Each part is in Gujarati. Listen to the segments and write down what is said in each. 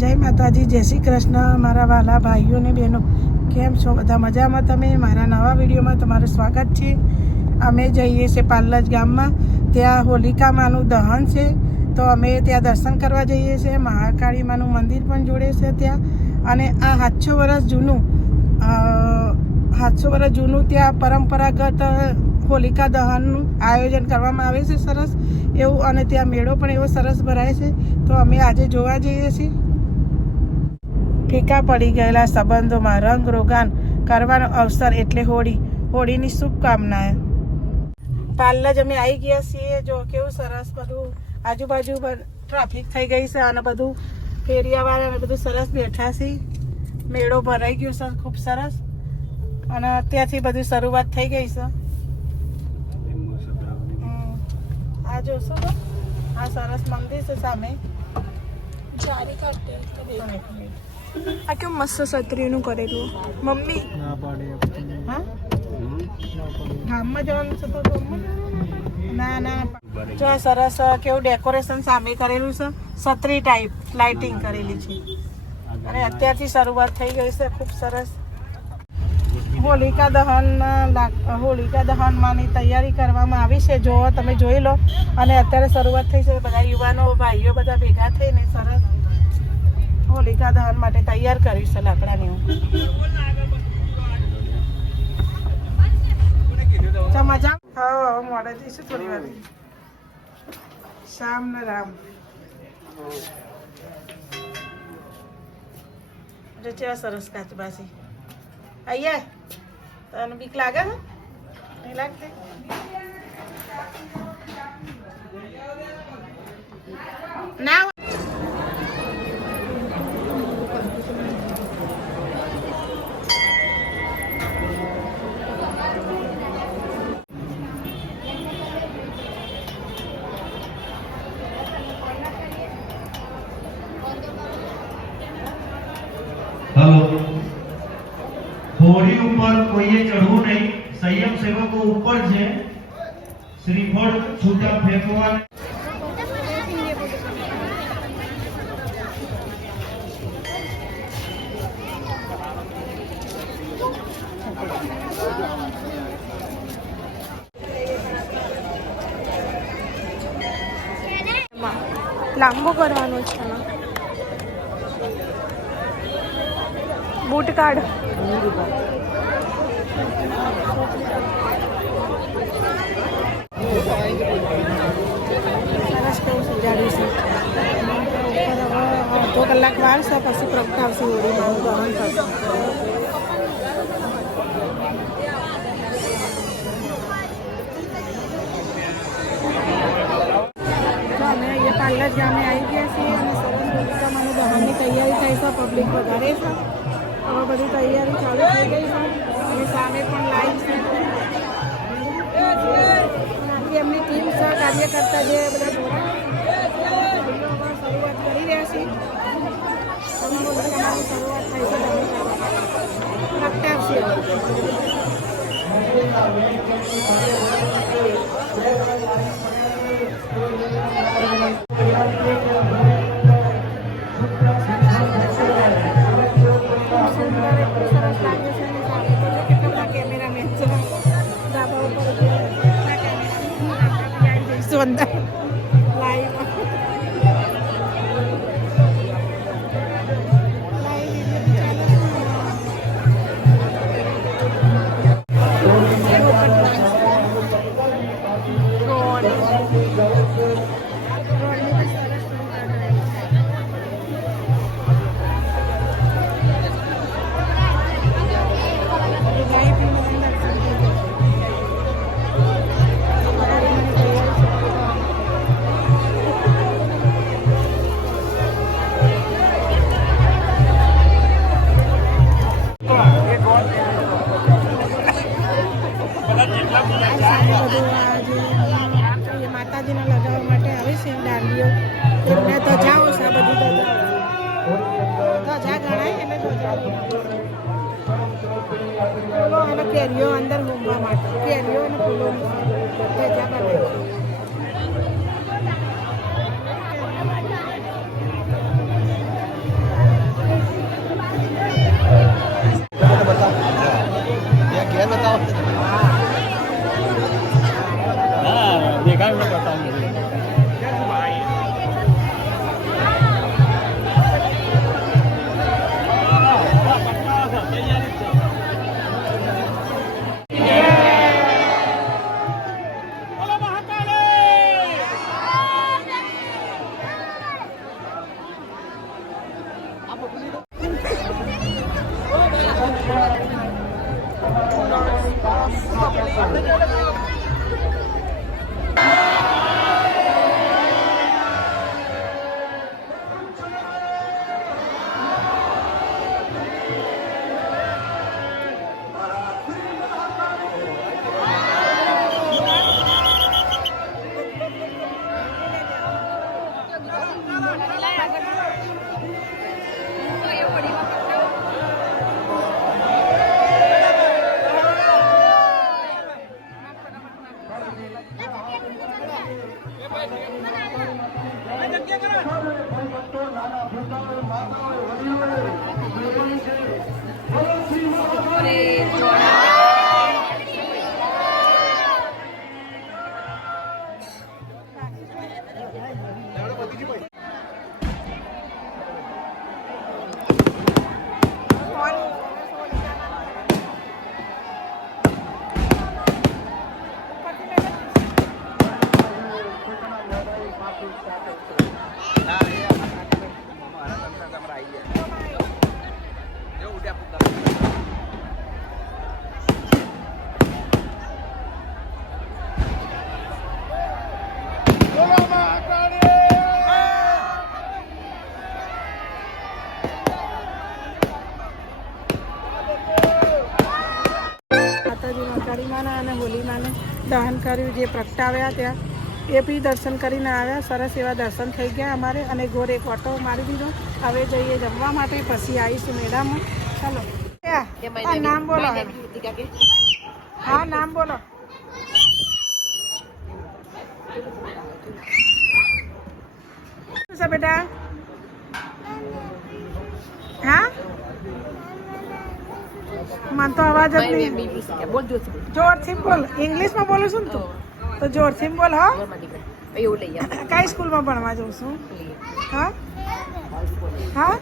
જય માતાજી, જય શ્રી કૃષ્ણ મારા વાલા ભાઈઓ ને બહેનો, કેમ છો બધા? મજામાં? તમે મારા નવા વિડીયોમાં તમારું સ્વાગત છે. અમે જઈએ છીએ પાલજ ગામમાં, ત્યાં હોલિકા માનું દહન છે, તો અમે ત્યાં દર્શન કરવા જઈએ છીએ. મહાકાળી માનું મંદિર પણ જોડે છે ત્યાં, અને આ 700 વર્ષ જૂનું ત્યાં પરંપરાગત હોલિકા દહનનું આયોજન કરવામાં આવે છે સરસ એવું, અને ત્યાં મેળો પણ એવો સરસ ભરાય છે. તો અમે આજે જોવા જઈએ છીએ. ફીકા પડી ગયેલા સંબંધોમાં રંગ રોગાન કરવાનો અવસર એટલે હોળીની શુભકામનાએ. પાલજ અમે આવી ગયા છીએ. જો કેવું સરસ બધું આજુબાજુ ટ્રાફિક થઈ ગઈ છે, અને બધું ફેરિયાવાળા બધું સરસ બેઠા છે. મેળો ભરાઈ ગયો છે ખૂબ સરસ, અને અત્યારથી બધું શરૂઆત થઈ ગઈ છે. આ જોશો તો આ સરસ મંદિર છે સામે. આ કેવું મસ્ત છત્રીનું કરેલું મમ્મી. હા, ગામમાં જવાનું છે તો ના જો આ સરસ કેવું ડેકોરેશન સામે કરેલું છે, છત્રી ટાઈપ લાઇટિંગ કરેલી છે, અને અત્યારથી શરૂઆત થઈ ગઈ છે ખૂબ સરસ. હોલિકા દહનમાંની તૈયારી કરવામાં આવી છે. જો તમે જોઈ લો, અને અત્યારે શરૂઆત થઈ છે. બધા યુવાનો ભાઈઓ બધા ભેગા થઈને સરસ હોલિકા દહન માટે તૈયાર કર્યું છે લાકડાની. મજા હા, મોડે જઈશું થોડી વાર. શ્યામ ને રામ જો કેવા સરસ કાચબાસી. અહીંયા તને બીક લાગે છે? નહીં લાગતી? ના હોળી ઉપર કોઈએ ચડવું નહીં. સંયમ સેવકો ઉપર છે. શ્રીફળ છૂટા ફેંકવા. લાંબો કરવાનો છે ને. બૂટ કાઢ. સરસ કેવું સજાડ્યું છે. અડધો કલાક વાર છે, પછી પ્રગટાવશે હોળીમાં દહન થશે. અમે અહીંયા પાલજ ગામે આવી ગયા છીએ, અને સરસ હોલિકામાંનું દહનની તૈયારી થઈ છે. પબ્લિક વધારે છે, હવે બધી તૈયારી ચાલુ થઈ ગઈ છે, અને સામે પણ લાઈવ છે. આખી એમની ટીમ છે, કાર્યકર્તા જે બધા શરૂઆત કરી રહ્યા છે. હોલિકામાંની શરૂઆત થઈ છે, પ્રગટાવશે. અંદર લાઈવ માતાજીને લગાવવા માટે આવે છે દાંડીઓ. એમને ધજાઓ છે, આ બધી ધજા ગણાય એને ધજા. અને કેરીઓ અંદર મૂકવા માટે, કેરીઓ અને ફૂલોની ધજા બનાવી. કાળીમાના અને હોલીમાને દહન કર્યું, જે પ્રગટાવ્યા ત્યાં એ બી દર્શન કરીને આવ્યા. સરસ એવા દર્શન થઈ ગયા અમારે. અને ઘોર એક ઓટો મારી દીધો. હવે જઈએ જમવા માટે, પછી આવીશું મેળામાં. ચાલો. નામ બોલો. હા, નામ બોલો. શું છે બેટા? હા, મને તો અવાજ જ નહીં. જોરથી બોલ. ઇંગ્લિશમાં બોલું છું ને તું, તો જોરથી બોલ. હા, કઈ સ્કૂલમાં ભણવા જઉં છું? હા હા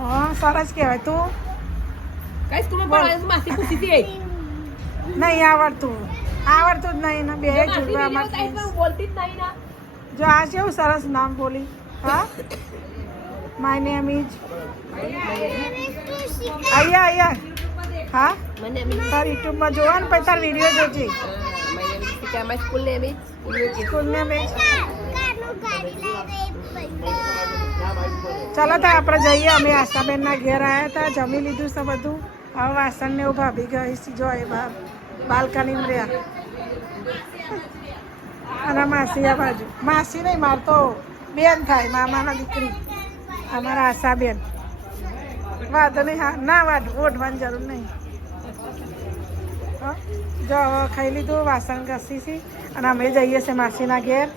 હા, સરસ કહેવાય. તું નહીં આવડતું જ નહીં ને, બે જોડવા જો આ કેવું સરસ નામ બોલી. હા, માય નેમ ઇઝ અહીંયા. હા, તાર યુટ્યુબમાં જોવા ને પછી તાર વિડીયો જોજે. School name is. ચાલો તો આપણે જઈએ. અમે આશાબેનના ઘેર આવ્યા હતા, જમી લીધું છે બધું. હવે વાસણ ને એવું ભાભી ગઈ જો એ બહાર બાલ્કનીમાં રહ્યા. અને માસી આ બાજુ. માસી નહીં, માર તો બેન થાય, મામાના દીકરી અમારા આશાબેન. વાંધો નહીં. હા, ના ઓઢવાની જરૂર નહીં. જો ખાઈ લીધું, વાસણ ઘસી છે અને અમે જઈએ છીએ માસીના ઘેર.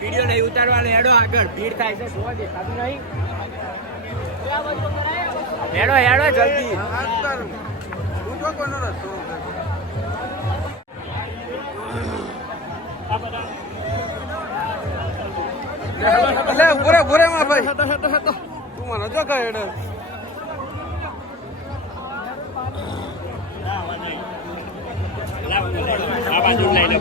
વિડીયો નહીં ઉતારવાનો. હેડો આગળ, ભીડ થાય છે, જોવા દેખાતું નહીં. હેડો જલ્દી. ઘોરે માં ભાઈ તું મને જો કહે હેડો. આ બાજુ લઈ લો,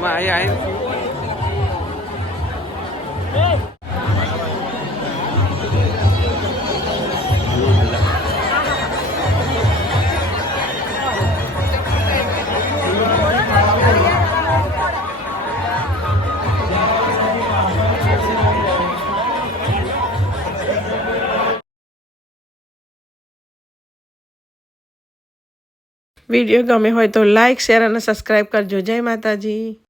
માં અહીંયા વિડીયો ગમે હોય તો લાઈક શેર અને સબસ્ક્રાઈબ કરજો. જય માતાજી.